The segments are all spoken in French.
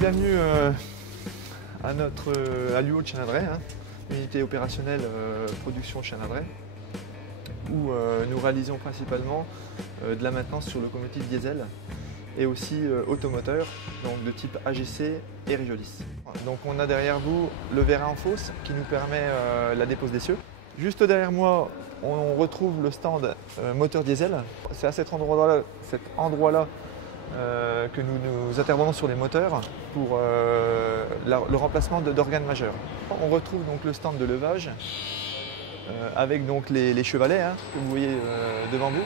bienvenue à l'UO de Chalindrey, unité opérationnelle production Chalindrey, où nous réalisons principalement de la maintenance sur locomotives diesel et aussi automoteurs, donc de type AGC et Régiolis. Donc on a derrière vous le vérin en fosse qui nous permet la dépose d'essieux. Juste derrière moi, on retrouve le stand moteur diesel. C'est à cet endroit-là que nous intervenons sur les moteurs pour le remplacement d'organes majeurs. On retrouve donc le stand de levage avec donc les chevalets que vous voyez devant vous.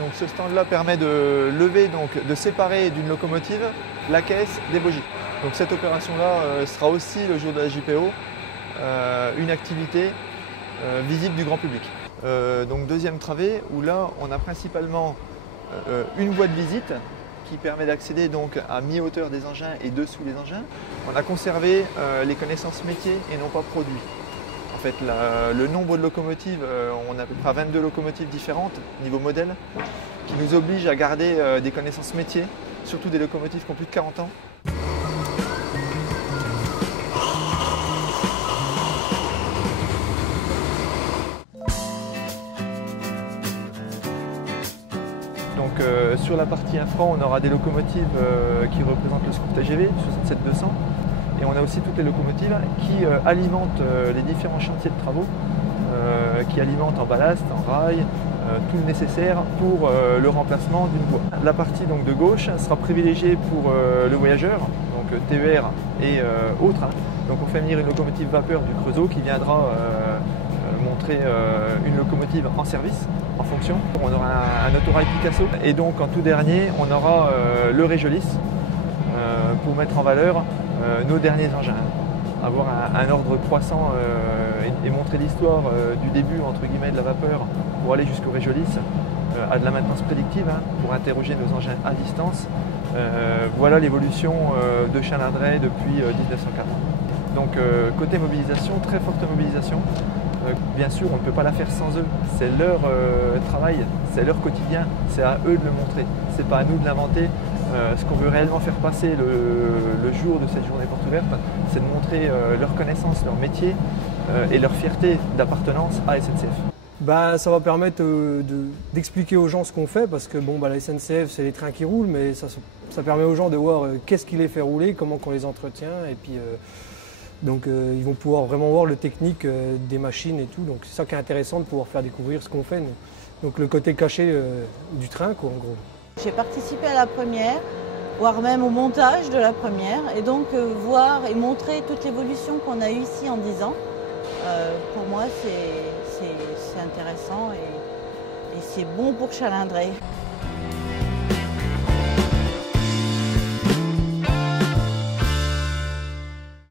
Donc ce stand-là permet de lever, de séparer d'une locomotive la caisse des bogies. Donc cette opération-là sera aussi le jour de la JPO une activité visible du grand public. Donc deuxième travée où là on a principalement une voie de visite qui permet d'accéder donc à mi-hauteur des engins et dessous les engins. On a conservé les connaissances métiers et non pas produits. En fait, le nombre de locomotives, on a à peu près 22 locomotives différentes niveau modèle, qui nous oblige à garder des connaissances métiers, surtout des locomotives qui ont plus de 40 ans. Donc sur la partie infra, on aura des locomotives qui représentent le Scoop TGV 67-200 et on a aussi toutes les locomotives qui alimentent les différents chantiers de travaux, qui alimentent en ballast, en rail, tout le nécessaire pour le remplacement d'une voie. La partie donc, de gauche sera privilégiée pour le voyageur, donc TER et autres. Donc on fait venir une locomotive vapeur du Creusot qui viendra montrer une locomotive en service, en fonction. On aura un autorail Picasso et donc en tout dernier on aura le Régiolis pour mettre en valeur nos derniers engins. Avoir un ordre croissant et montrer l'histoire du début entre guillemets de la vapeur pour aller jusqu'au Régiolis à de la maintenance prédictive pour interroger nos engins à distance. Voilà l'évolution de Chalindrey depuis 1904. Donc côté mobilisation, très forte mobilisation. Bien sûr, on ne peut pas la faire sans eux. C'est leur travail, c'est leur quotidien, c'est à eux de le montrer. C'est pas à nous de l'inventer. Ce qu'on veut réellement faire passer le jour de cette journée porte ouverte, c'est de montrer leur connaissance, leur métier et leur fierté d'appartenance à SNCF. Ça va permettre d'expliquer aux gens ce qu'on fait, parce que la SNCF, c'est les trains qui roulent, mais ça permet aux gens de voir qu'est-ce qui les fait rouler, comment on les entretient, et puis ils vont pouvoir vraiment voir le technique des machines et tout. Donc c'est ça qui est intéressant, de pouvoir faire découvrir ce qu'on fait. Donc le côté caché du train, quoi, en gros. J'ai participé à la première, voire même au montage de la première, et donc voir et montrer toute l'évolution qu'on a eue ici en 10 ans, pour moi c'est intéressant et c'est bon pour Chalindrey.